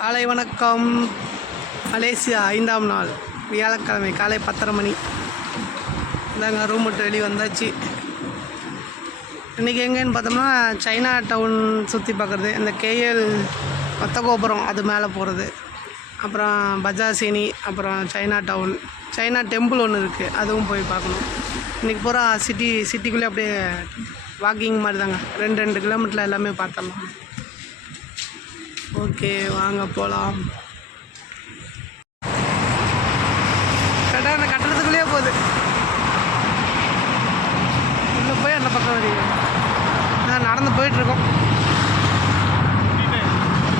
காலை வணக்கம். மலேசியா ஐந்தாம் நாள். வியாழக்கிழமை காலை பத்தரை மணி. இந்தாங்க ரூம் விட்டு வெளியே வந்தாச்சு. இன்றைக்கி எங்கேன்னு பார்த்தோம்னா சைனா டவுன் சுற்றி பார்க்குறது. இந்த கேஎல் ஒத்த கோபுரம் அது மேலே போகிறது அப்புறம் பஜாசினி அப்புறம் சைனா டவுன் சைனா டெம்பிள் ஒன்று இருக்குது அதுவும் போய் பார்க்கணும். இன்றைக்கி பூரா சிட்டி சிட்டிக்குள்ளே அப்படியே வாக்கிங் மாதிரி தாங்க. ரெண்டு ரெண்டு கிலோமீட்டரில் எல்லாமே பார்த்தோம்னா ஓகே வாங்க போகலாம் கரெக்டாக அந்த கட்டடத்துக்குள்ளேயே போகுது. உள்ளே போய் அந்த பக்கம் வருது நான் நடந்து போயிட்டுருக்கோம்.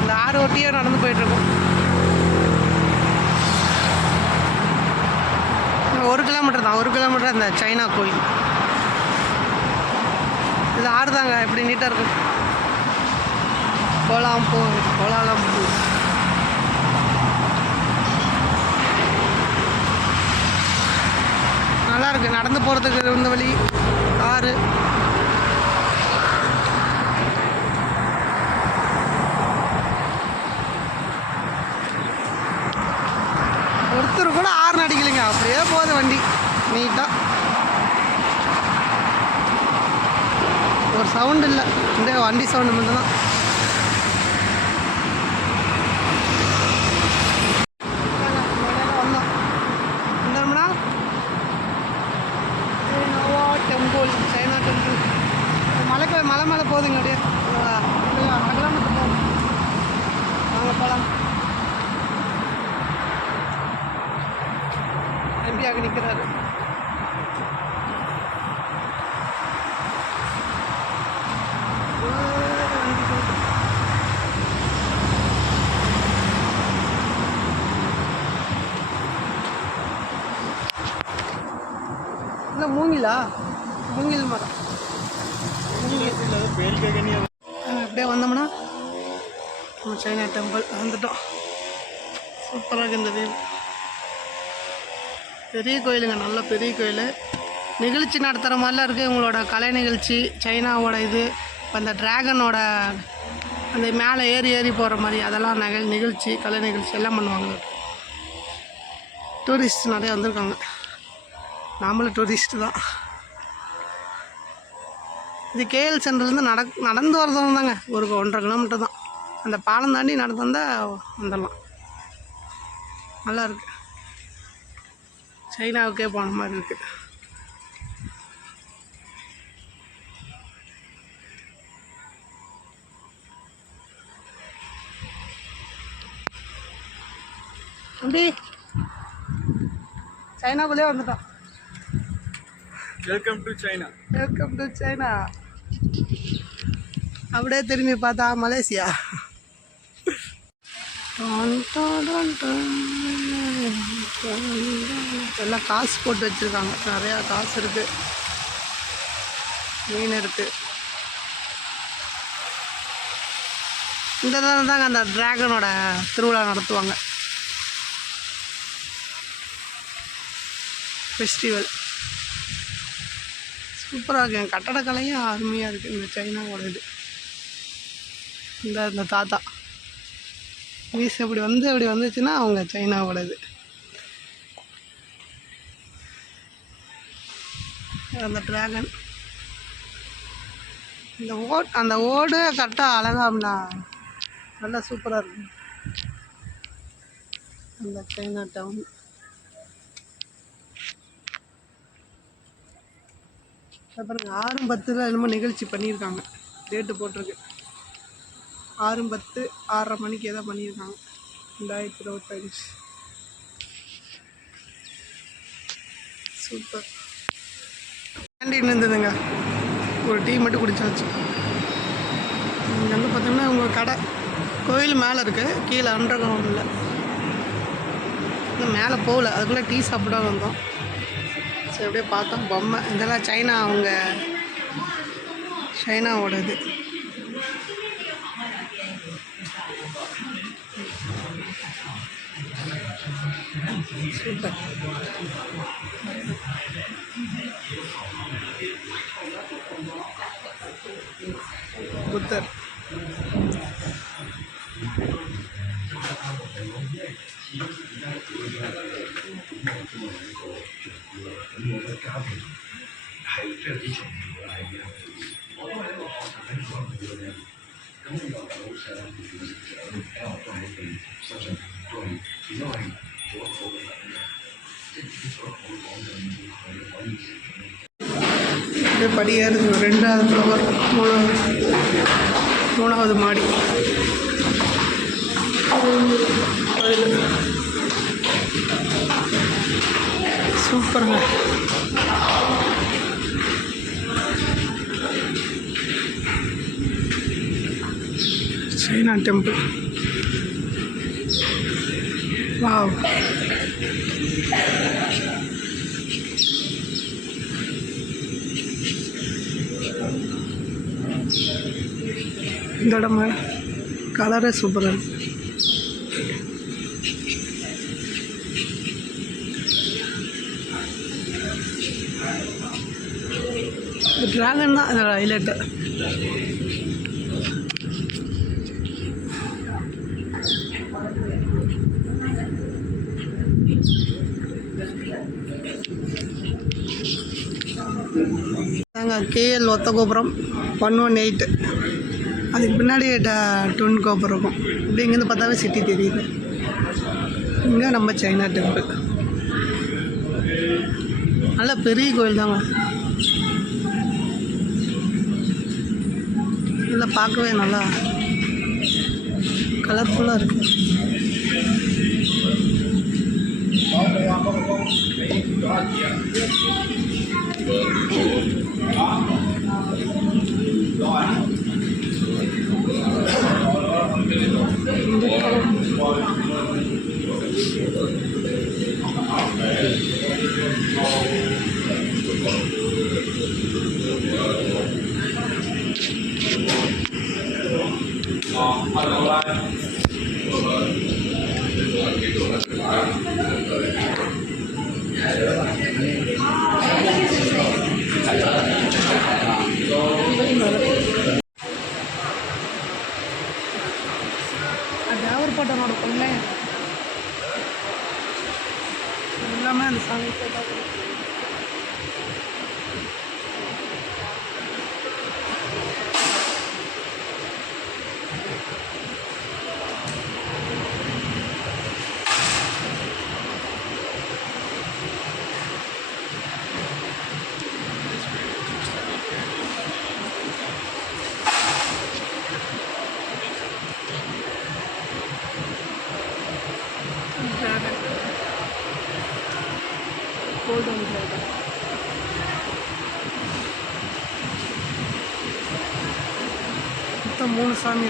இந்த ஆறு ஒட்டியே நடந்து போயிட்டுருக்கோம். ஒரு கிலோமீட்டர் தான் ஒரு கிலோமீட்டர் அந்த சைனா கோயில். இது ஆறு தாங்க எப்படி நீட்டாக இருக்கும் கோலாம் போ நல்லா இருக்கு நடந்து போகிறதுக்கு இருந்த வழி காரு. ஒருத்தர் கூட ஆறு அடிக்கலைங்க அப்படியே போகுது வண்டி நீட்டாக ஒரு சவுண்ட் இல்லை இந்த வண்டி சவுண்டு மட்டும்தான் வந்தோம் வந்தோம்னா சைனாவா டெம்பிள் சைனா டெம்பிள் மலைக்கு மலை மேலே போகுதுங்க அப்படியே அரை கிலோமீட்டர் போகும் வாங்க போகலாம் எம்பியாக நிற்கிறாரு இல்லை மூங்கிலா மூங்கில் மரம். அப்படியே வந்தோம்னா சைனா டெம்பிள் வந்துட்டோம். சூப்பராக இந்த வீடு பெரிய கோயிலுங்க நல்ல பெரிய கோயில். நிகழ்ச்சி நடத்துகிற மாதிரிலாம் இருக்குது இவங்களோட கலை நிகழ்ச்சி சைனாவோட இது இப்போ அந்த ட்ராகனோட அந்த மேலே ஏறி ஏறி போகிற மாதிரி அதெல்லாம் நகை நிகழ்ச்சி கலை நிகழ்ச்சி எல்லாம் பண்ணுவாங்க. டூரிஸ்ட் நிறைய வந்திருக்காங்க. நாமளும் டூரிஸ்ட்டு தான். இது கேஎல் சென்டர்லேருந்து நட நடந்து வரதும் தாங்க. ஒரு ஒன்றரை கிலோமீட்டர் தான். அந்த பாலம் தாண்டி நடந்து வந்தால் வந்துடலாம். நல்லாயிருக்கு சைனாவுக்கே போன மாதிரி இருக்குது தம்பி சைனாக்குள்ளே வந்துட்டோம். Welcome to China welcome to China அப்படியே திரும்பி பார்த்தா மலேசியா எல்லாம் காசு போட்டு வச்சுருக்காங்க நிறையா காசு இருக்குது மீன் இருக்குது இந்த தடவை தாங்க அந்த டிராகனோட திருவிழா நடத்துவாங்க ஃபெஸ்டிவல் சூப்பராக இருக்கு. கட்டடக்கலையும் அருமையாக இருக்குது இந்த சைனாவோட இது. இந்த இந்த தாத்தா. வீசு இப்படி வந்து இப்படி வந்துச்சுன்னா அவங்க சைனாவோட இது. அந்த ட்ராகன் இந்த ஓட் அந்த ஓடு கரெக்டாக அழகாம்னா நல்லா சூப்பராக இருக்கும் அந்த சைனா டவுன் அப்புறம் ஆறும் பத்தில் என்னமோ நிகழ்ச்சி பண்ணியிருக்காங்க. டேட்டு போட்டிருக்கு. ஆறும் பத்து ஆறரை மணிக்கு எதாவது பண்ணியிருக்காங்க. ரெண்டாயிரத்தி இருபத்தஞ்சு. சூப்பர் கேண்டீன் இருந்ததுங்க? ஒரு டீ மட்டும் குடிச்சாச்சு. இங்கே வந்து பார்த்தோம்னா உங்கள் கடை கோயில் மேலே இருக்குது கீழே அண்டர் கிரவுண்டில் இன்னும் மேலே போகல. அதுக்குள்ளே டீ சாப்பிட வந்தோம். ஸோ அப்படியே பார்த்தோம். பொம்மை. இதெல்லாம் சைனா அவங்க சைனாவோட இது சூப்பர். புத்தர். அப்படியே ஏறுது ரெண்டாவது ஃப்ளோர் மூணாவது மூணாவது மாடி. சூப்பருங்க. China temple. வாவ். இந்த இடம் கலரே சூப்பராக இருக்கு. ட்ராகன் தான் அதில் ஹைலைட்டு நாங்கள் கேஎல் ஒத்த கோபுரம் ஒன் ஒன் எயிட் அதுக்கு பின்னாடி ட்வின் கோபுரம் இருக்கும் இப்படி இங்கேருந்து பார்த்தாவே சிட்டி தெரியுது. இங்கே நம்ம சைனா டெம்பிள் நல்ல பெரிய கோயில் தாங்க நல்லா பார்க்கவே நல்லா கலர்ஃபுல்லாக இருக்குது otherwise மொத்தம்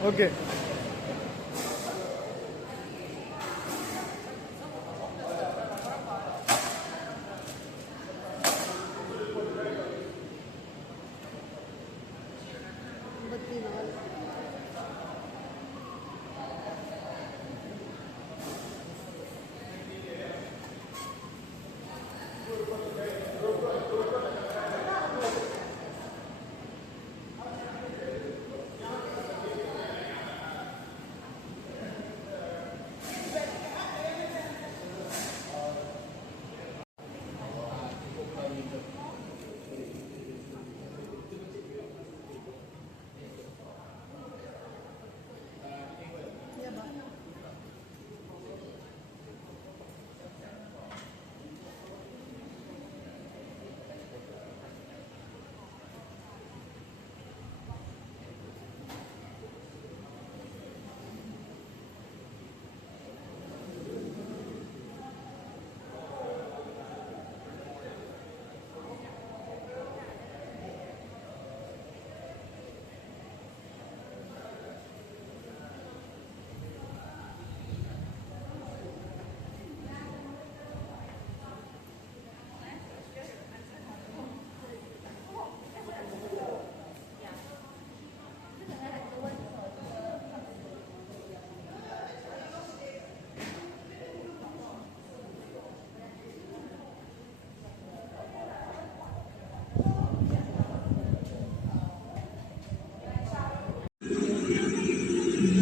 மூணு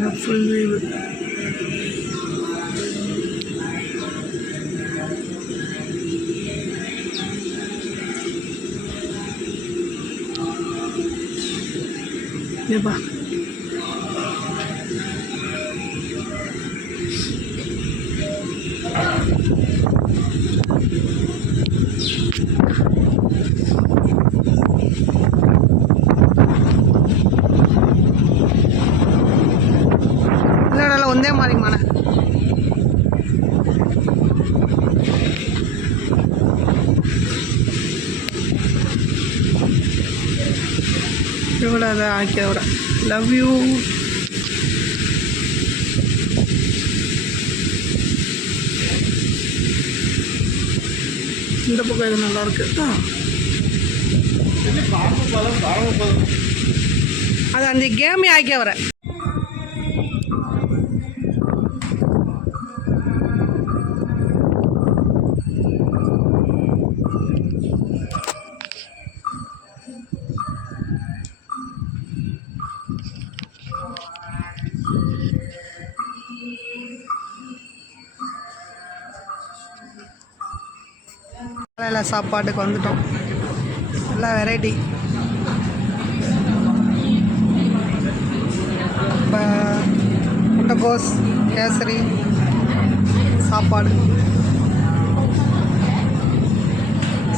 Absolutely. ഇവിടെ അത് ആക്കി അവിടെ ലവ് இந்த பக்கம் இது நல்லா இருக்கு அது அந்த கேமே ஆக்கி காலையில் சாப்பாட்டுக்கு வந்துட்டோம். எல்லா வெரைட்டி இப்போ முட்டைக்கோஸ் கேசரி சாப்பாடு.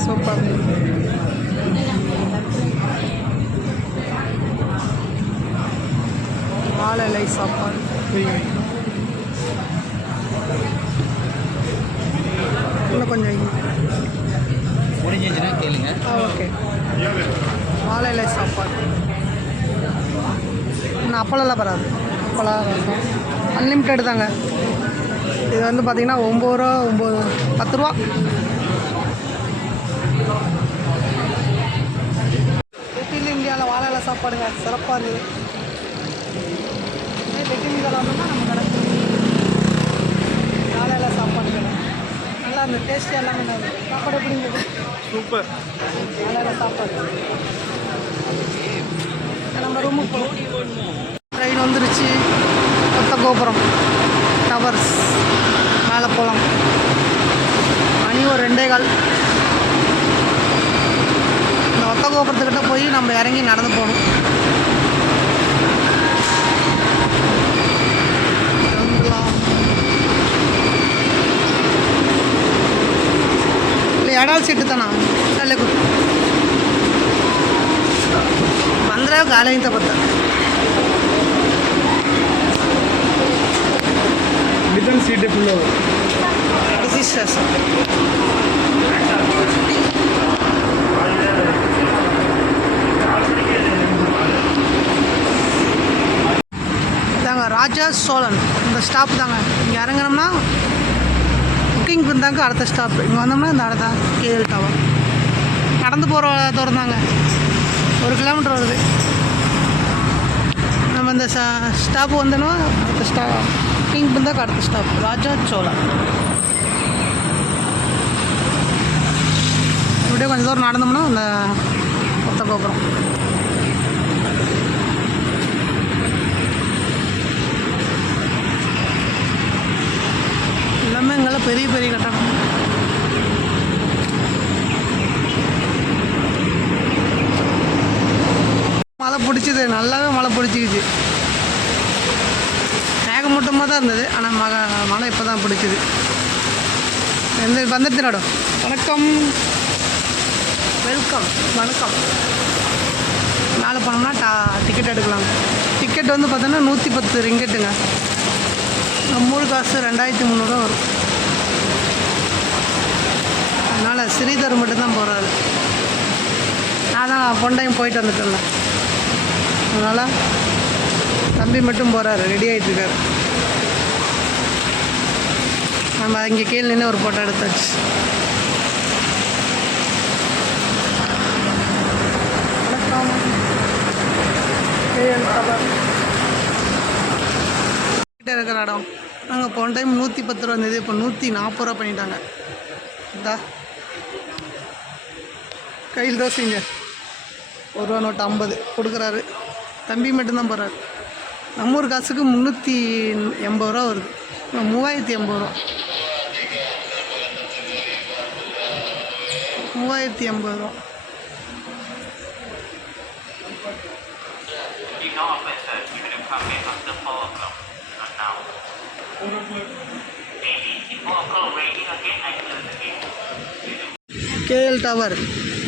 சூப்பர். வாழலை சாப்பாடு. இன்னும் கொஞ்சம் வைங்க. கேளுங்க. ஆ ஓகே. வாழை இலை சாப்பாடு. இன்னும் அப்பளம்லாம் வராது அப்பளம் அன்லிமிட்டெட் தாங்க. இது வந்து பார்த்தீங்கன்னா ஒம்பது ரூபா ஒம்பது பத்து ரூபா. லிட்டில் இந்தியாவில் வாழை இலை சாப்பாடுங்க. சிறப்பாக இருக்குது இதே லிட்டில் இந்தியாவில் வந்தோம்னா நம்ம கடை. வாழை இலை சாப்பாடு கிடைக்கும் நல்லா இருந்தது. டேஸ்டியாக எல்லாமே நல்லா சாப்பாடு எப்படி இருந்தது? சூப்பர். நம்ம ரூமுக்கு ட்ரெயின் வந்துருச்சு. கொத்த கோபுரம். டவர்ஸ் மேலே போகலாம் மணி ஒரு ரெண்டே கால். இந்த ஒத்த கோபுரத்துக்கிட்ட போய் நம்ம இறங்கி நடந்து போகணும். కాల్ సెట్ తన తల్లకు అందర గాలి అయిన తర్వాత మిథన్ సీట్ ఇప్పుడు రిజిస్టర్స్ தாங்க ராஜா சோழன் இந்த ஸ்டாப் தாங்க இங்கே இறங்கினோம்னா புக்கிங் இருந்தாங்க அடுத்த ஸ்டாப் இங்கே வந்தோம்னா இந்த அடுத்த கேஎல் டவர் நடந்து போகிற தூரம் தாங்க. ஒரு கிலோமீட்டர் வருது. நம்ம இந்த ஸ்டாப் வந்தோன்னா அடுத்த ஸ்டா புக்கிங் இருந்தாக்க அடுத்த ஸ்டாப் ராஜா சோலா இப்படியே கொஞ்சம் தூரம் நடந்தோம்னா அந்த ஒத்த கோபுரம். எல்லாமே பெரிய பெரிய கட்டடம். மழை பிடிச்சிது நல்லாவே மழை பிடிச்சிக்கிச்சு. மேகமூட்டமாக தான் இருந்தது ஆனால் மக மழை இப்போ தான் பிடிச்சிது. எந்த வந்துட்டு வணக்கம். வெல்கம் வணக்கம். மேலே போனோம்னா டா டிக்கெட் எடுக்கலாம் டிக்கெட் வந்து பார்த்தோன்னா நூற்றி பத்து ரிங்கெட்டுங்க மூணு காசு ரெண்டாயிரத்தி முந்நூறுரூவா வரும் அதனால் ஸ்ரீதர் மட்டும்தான் போகிறாரு நான் தான் பொன் டைம் போயிட்டு வந்துட்டேன்ல அதனால் தம்பி மட்டும் போகிறாரு ரெடி ஆகிட்டுருக்காரு நம்ம இங்கே கீழே நின்று ஒரு ஃபோட்டோ எடுத்தாச்சு. வணக்கம் இருக்கிற இடம். நாங்கள் போன டைம் நூற்றி பத்து ரூபா இருந்தது. இப்போ நூற்றி நாற்பது ரூபா பண்ணிட்டாங்க. இதா கையில் தோசைங்க ஒரு ரூபா நோட்டு ஐம்பது கொடுக்குறாரு. தம்பி மட்டும்தான் போகிறாரு நம்ம ஊர் காசுக்கு முந்நூற்றி எண்பது ரூபா வருது. மூவாயிரத்தி எண்பது ரூபா. மூவாயிரத்தி எண்பது ரூபா. Thank you கேஎல் டவர்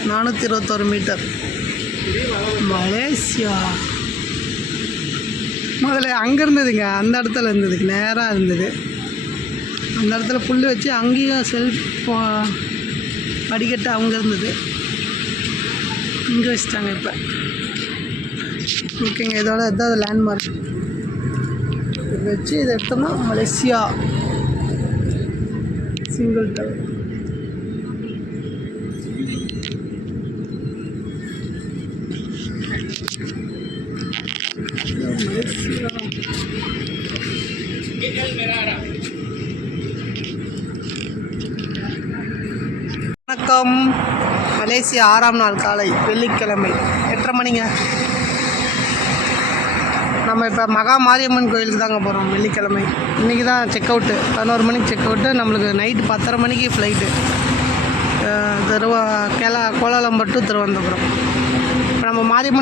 நானூற்றி இருபத்தொரு மீட்டர். மலேசியா. முதல்ல அங்கே இருந்ததுங்க அந்த இடத்துல இருந்தது நேராக இருந்தது. அந்த இடத்துல புல் வச்சு அங்கேயும் செல்ஃப் படிக்கட்டு அங்கே இருந்தது. இங்கே வச்சுட்டாங்க இப்போ. ஓகேங்க இதோட எதாவது லேண்ட்மார்க் இது வச்சு இதை எடுத்தோம்னா மலேசியா. சிங்கிள் டவர் வணக்கம். மலேசியா ஆறாம் நாள் காலை வெள்ளிக்கிழமை. எட்டரை மணிங்க. நம்ம இப்போ மகா மாரியம்மன் கோயிலுக்கு தாங்க போகிறோம் வெள்ளிக்கிழமை. இன்றைக்கி தான் செக் அவுட்டு பதினோரு மணிக்கு செக் அவுட்டு நம்மளுக்கு நைட்டு பத்தரை மணிக்கு ஃப்ளைட்டு திருவா கேலா கோலாலம்பர் டு திருவனந்தபுரம். இப்போ நம்ம மாரியம்மன்